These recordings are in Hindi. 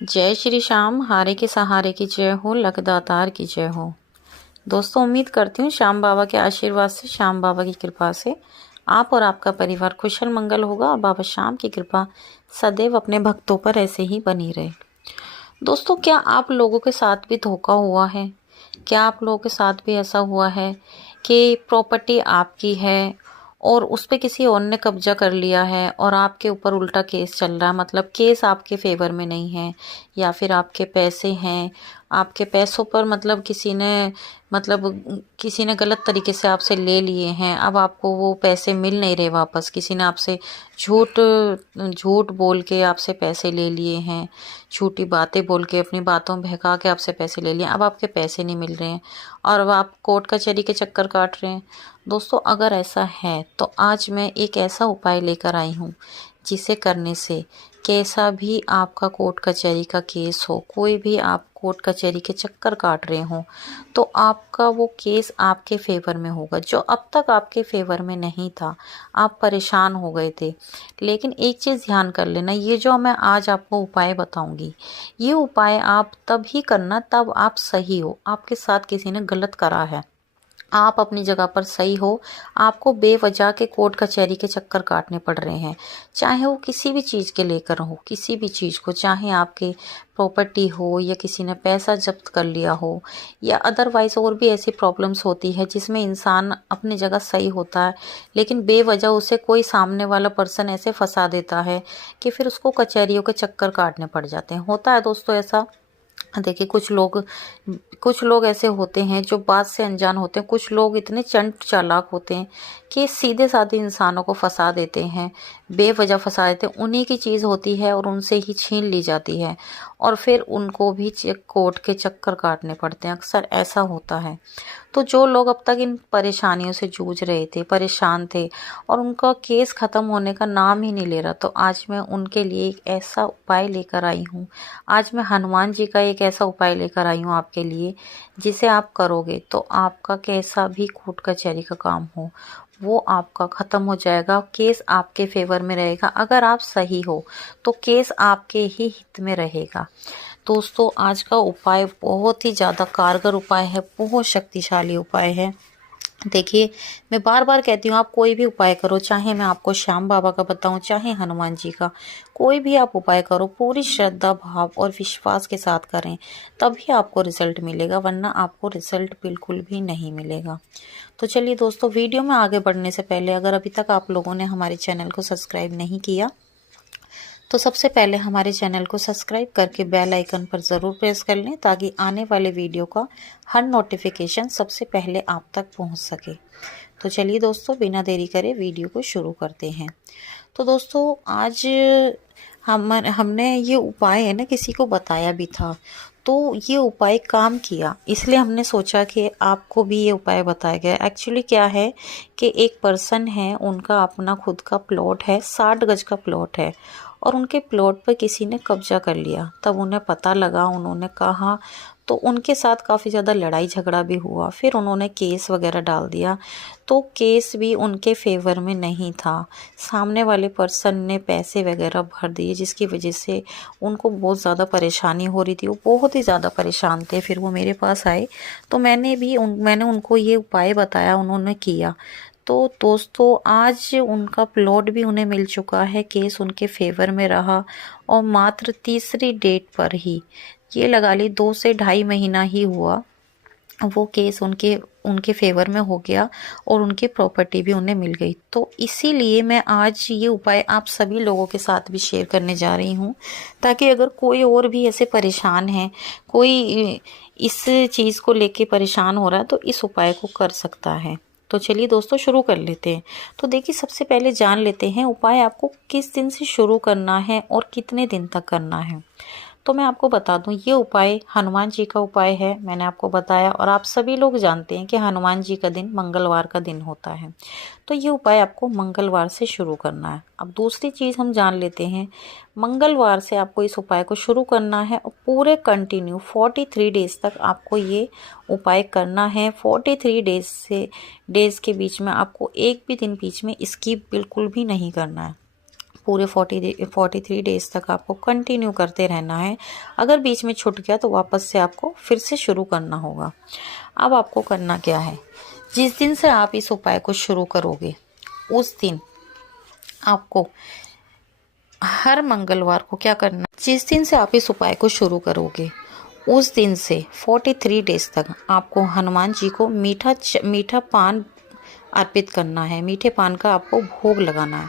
जय श्री श्याम, हारे के सहारे की जय हो, लखदातार की जय हो। दोस्तों, उम्मीद करती हूँ श्याम बाबा के आशीर्वाद से, श्याम बाबा की कृपा से आप और आपका परिवार कुशल मंगल होगा और बाबा श्याम की कृपा सदैव अपने भक्तों पर ऐसे ही बनी रहे। दोस्तों, क्या आप लोगों के साथ भी धोखा हुआ है? क्या आप लोगों के साथ भी ऐसा हुआ है कि प्रॉपर्टी आपकी है और उस पे किसी और ने कब्जा कर लिया है और आपके ऊपर उल्टा केस चल रहा है? मतलब केस आपके फेवर में नहीं है, या फिर आपके पैसे हैं, आपके पैसों पर किसी ने गलत तरीके से आपसे ले लिए हैं। अब आपको वो पैसे मिल नहीं रहे वापस, किसी ने आपसे झूठ झूठ बोल के आपसे पैसे ले लिए हैं, झूठी बातें बोल के, अपनी बातों में बहका के आपसे पैसे ले लिए। अब आपके पैसे नहीं मिल रहे हैं और अब आप कोर्ट कचहरी के चक्कर काट रहे हैं। दोस्तों, अगर ऐसा है तो आज मैं एक ऐसा उपाय लेकर आई हूँ जिसे करने से कैसा भी आपका कोर्ट कचहरी का केस हो, कोई भी आप कोर्ट कचहरी के चक्कर काट रहे हो, तो आपका वो केस आपके फेवर में होगा, जो अब तक आपके फेवर में नहीं था। आप परेशान हो गए थे। लेकिन एक चीज़ ध्यान कर लेना, ये जो मैं आज आपको उपाय बताऊंगी, ये उपाय आप तब ही करना तब आप सही हो, आपके साथ किसी ने गलत करा है, आप अपनी जगह पर सही हो, आपको बेवजह के कोर्ट कचहरी के चक्कर काटने पड़ रहे हैं, चाहे वो किसी भी चीज़ के लेकर हो, किसी भी चीज़ को, चाहे आपके प्रॉपर्टी हो या किसी ने पैसा जब्त कर लिया हो, या अदरवाइज और भी ऐसी प्रॉब्लम्स होती है जिसमें इंसान अपनी जगह सही होता है लेकिन बेवजह उसे कोई सामने वाला पर्सन ऐसे फंसा देता है कि फिर उसको कचहरियों के चक्कर काटने पड़ जाते हैं। होता है दोस्तों ऐसा। देखिए, कुछ लोग ऐसे होते हैं जो बात से अनजान होते हैं। कुछ लोग इतने चंट चालाक होते हैं कि सीधे साधे इंसानों को फंसा देते हैं, बेवजह फंसा देते हैं। उन्हीं की चीज़ होती है और उनसे ही छीन ली जाती है और फिर उनको भी कोर्ट के चक्कर काटने पड़ते हैं। अक्सर ऐसा होता है। तो जो लोग अब तक इन परेशानियों से जूझ रहे थे, परेशान थे और उनका केस ख़त्म होने का नाम ही नहीं ले रहा, तो आज मैं उनके लिए एक ऐसा उपाय लेकर आई हूँ। आज मैं हनुमान जी का एक ऐसा उपाय लेकर आई हूँ आपके लिए, जिसे आप करोगे तो आपका कैसा भी कोर्ट कचहरी का काम हो वो आपका ख़त्म हो जाएगा, केस आपके फेवर में रहेगा। अगर आप सही हो तो केस आपके ही हित में रहेगा। दोस्तों, आज का उपाय बहुत ही ज़्यादा कारगर उपाय है, बहुत शक्तिशाली उपाय है। देखिए, मैं बार बार कहती हूँ, आप कोई भी उपाय करो, चाहे मैं आपको श्याम बाबा का बताऊँ, चाहे हनुमान जी का, कोई भी आप उपाय करो, पूरी श्रद्धा भाव और विश्वास के साथ करें, तभी आपको रिजल्ट मिलेगा, वरना आपको रिजल्ट बिल्कुल भी नहीं मिलेगा। तो चलिए दोस्तों, वीडियो में आगे बढ़ने से पहले अगर अभी तक आप लोगों ने हमारे चैनल को सब्सक्राइब नहीं किया तो सबसे पहले हमारे चैनल को सब्सक्राइब करके बेल आइकन पर ज़रूर प्रेस कर लें, ताकि आने वाले वीडियो का हर नोटिफिकेशन सबसे पहले आप तक पहुंच सके। तो चलिए दोस्तों, बिना देरी करे वीडियो को शुरू करते हैं। तो दोस्तों, आज हमने ये उपाय है ना, किसी को बताया भी था, तो ये उपाय काम किया, इसलिए हमने सोचा कि आपको भी ये उपाय बताया गया। एक्चुअली क्या है कि एक पर्सन है, उनका अपना खुद का प्लॉट है, 60 गज का प्लॉट है और उनके प्लॉट पर किसी ने कब्जा कर लिया। तब उन्हें पता लगा, उन्होंने कहा, तो उनके साथ काफ़ी ज़्यादा लड़ाई झगड़ा भी हुआ। फिर उन्होंने केस वगैरह डाल दिया, तो केस भी उनके फेवर में नहीं था। सामने वाले पर्सन ने पैसे वगैरह भर दिए, जिसकी वजह से उनको बहुत ज़्यादा परेशानी हो रही थी, वो बहुत ही ज़्यादा परेशान थे। फिर वो मेरे पास आए, तो मैंने उनको ये उपाय बताया, उन्होंने किया। तो दोस्तों, आज उनका प्लॉट भी उन्हें मिल चुका है, केस उनके फेवर में रहा और मात्र तीसरी डेट पर ही, ये लगा ली 2 से ढाई महीना ही हुआ, वो केस उनके उनके फेवर में हो गया और उनकी प्रॉपर्टी भी उन्हें मिल गई। तो इसीलिए मैं आज ये उपाय आप सभी लोगों के साथ भी शेयर करने जा रही हूँ, ताकि अगर कोई और भी ऐसे परेशान है, कोई इस चीज़ को लेके परेशान हो रहा है, तो इस उपाय को कर सकता है। तो चलिए दोस्तों, शुरू कर लेते हैं। तो देखिए, सबसे पहले जान लेते हैं उपाय आपको किस दिन से शुरू करना है और कितने दिन तक करना है। तो मैं आपको बता दूं, ये उपाय हनुमान जी का उपाय है, मैंने आपको बताया, और आप सभी लोग जानते हैं कि हनुमान जी का दिन मंगलवार का दिन होता है। तो ये उपाय आपको मंगलवार से शुरू करना है। अब दूसरी चीज़ हम जान लेते हैं, मंगलवार से आपको इस उपाय को शुरू करना है और पूरे कंटिन्यू 43 डेज तक आपको ये उपाय करना है। 43 डेज के बीच में आपको एक भी दिन बीच में स्किप बिल्कुल भी नहीं करना है। पूरे 43 डेज़ तक आपको कंटिन्यू करते रहना है। अगर बीच में छूट गया तो वापस से आपको फिर से शुरू करना होगा। अब आपको करना क्या है, जिस दिन से आप इस उपाय को शुरू करोगे उस दिन आपको हर मंगलवार को क्या करना, जिस दिन से आप इस उपाय को शुरू करोगे उस दिन से 43 डेज तक आपको हनुमान जी को मीठा पान अर्पित करना है। मीठे पान का आपको भोग लगाना है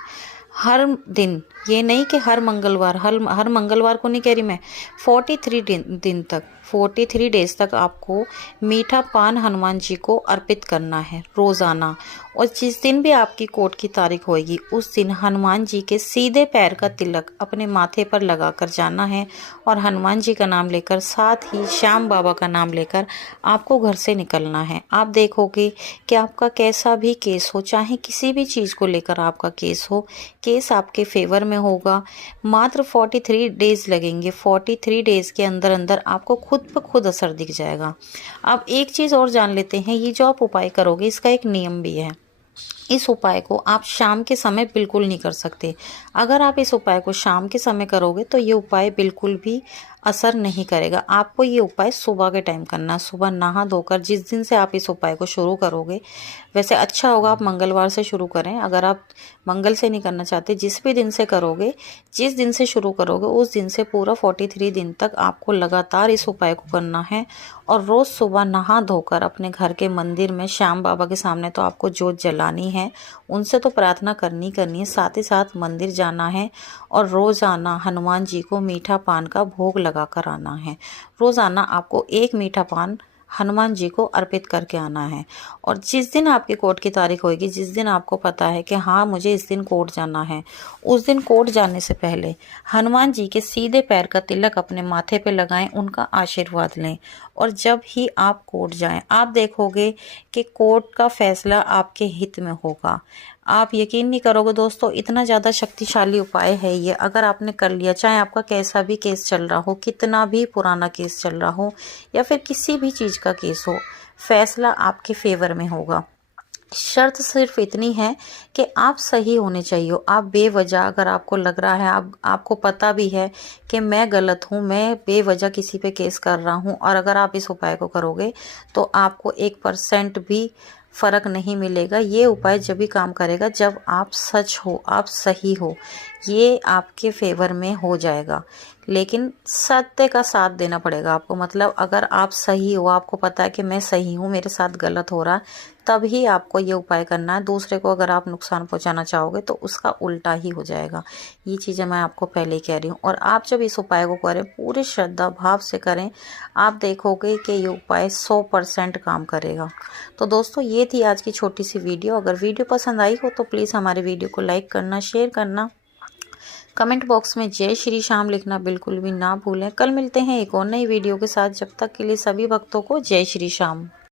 हर दिन। ये नहीं कि हर मंगलवार को नहीं कह रही मैं, 43 डेज तक आपको मीठा पान हनुमान जी को अर्पित करना है रोज़ाना। और जिस दिन भी आपकी कोर्ट की तारीख होगी उस दिन हनुमान जी के सीधे पैर का तिलक अपने माथे पर लगा कर जाना है और हनुमान जी का नाम लेकर, साथ ही श्याम बाबा का नाम लेकर आपको घर से निकलना है। आप देखोगे कि आपका कैसा भी केस हो, चाहे किसी भी चीज़ को लेकर आपका केस हो, केस आपके फेवर में होगा। मात्र 43 डेज लगेंगे। 43 डेज के अंदर अंदर आपको खुद ब खुद असर दिख जाएगा। अब एक चीज़ और जान लेते हैं, ये जो आप उपाय करोगे इसका एक नियम भी है। इस उपाय को आप शाम के समय बिल्कुल नहीं कर सकते। अगर आप इस उपाय को शाम के समय करोगे तो ये उपाय बिल्कुल भी असर नहीं करेगा। आपको ये उपाय सुबह के टाइम करना है। सुबह नहा धोकर जिस दिन से आप इस उपाय को शुरू करोगे, वैसे अच्छा होगा आप मंगलवार से शुरू करें। अगर आप मंगल से नहीं करना चाहते, जिस भी दिन से करोगे, जिस दिन से शुरू करोगे उस दिन से पूरा 43 दिन तक आपको लगातार इस उपाय को करना है। और रोज़ सुबह नहा धोकर अपने घर के मंदिर में श्याम बाबा के सामने तो आपको जोत जलानी है, उनसे तो प्रार्थना करनी है, साथ ही साथ मंदिर जाना है और रोज़ाना हनुमान जी को मीठा पान का भोग लगा कर आना है। रोज़ाना आपको एक मीठा पान हनुमान जी को अर्पित करके आना है। और जिस दिन आपकी कोर्ट की तारीख होगी, जिस दिन आपको पता है कि हाँ मुझे इस दिन कोर्ट जाना है, उस दिन कोर्ट जाने से पहले हनुमान जी के सीधे पैर का तिलक अपने माथे पे लगाएं, उनका आशीर्वाद लें। और जब ही आप कोर्ट जाएं, आप देखोगे कि कोर्ट का फैसला आपके हित में होगा। आप यकीन नहीं करोगे दोस्तों, इतना ज़्यादा शक्तिशाली उपाय है ये। अगर आपने कर लिया, चाहे आपका कैसा भी केस चल रहा हो, कितना भी पुराना केस चल रहा हो या फिर किसी भी चीज़ का केस हो, फैसला आपके फेवर में होगा। शर्त सिर्फ इतनी है कि आप सही होने चाहिए। आप बेवजह, अगर आपको लग रहा है, आपको पता भी है कि मैं गलत हूँ, मैं बेवजह किसी पे केस कर रहा हूँ, और अगर आप इस उपाय को करोगे तो आपको 1% भी फ़र्क नहीं मिलेगा। ये उपाय जब भी काम करेगा जब आप सच हो, आप सही हो, ये आपके फेवर में हो जाएगा। लेकिन सत्य का साथ देना पड़ेगा आपको। मतलब अगर आप सही हो, आपको पता है कि मैं सही हूँ, मेरे साथ गलत हो रहा है, तभी आपको ये उपाय करना है। दूसरे को अगर आप नुकसान पहुंचाना चाहोगे तो उसका उल्टा ही हो जाएगा। ये चीज़ें मैं आपको पहले ही कह रही हूँ। और आप जब इस उपाय को करें, पूरे श्रद्धा भाव से करें, आप देखोगे कि ये उपाय 100% काम करेगा। तो दोस्तों, ये थी आज की छोटी सी वीडियो। अगर वीडियो पसंद आई हो तो प्लीज़ हमारे वीडियो को लाइक करना, शेयर करना, कमेंट बॉक्स में जय श्री श्याम लिखना बिल्कुल भी ना भूलें। कल मिलते हैं एक और नई वीडियो के साथ। जब तक के लिए सभी भक्तों को जय श्री श्याम।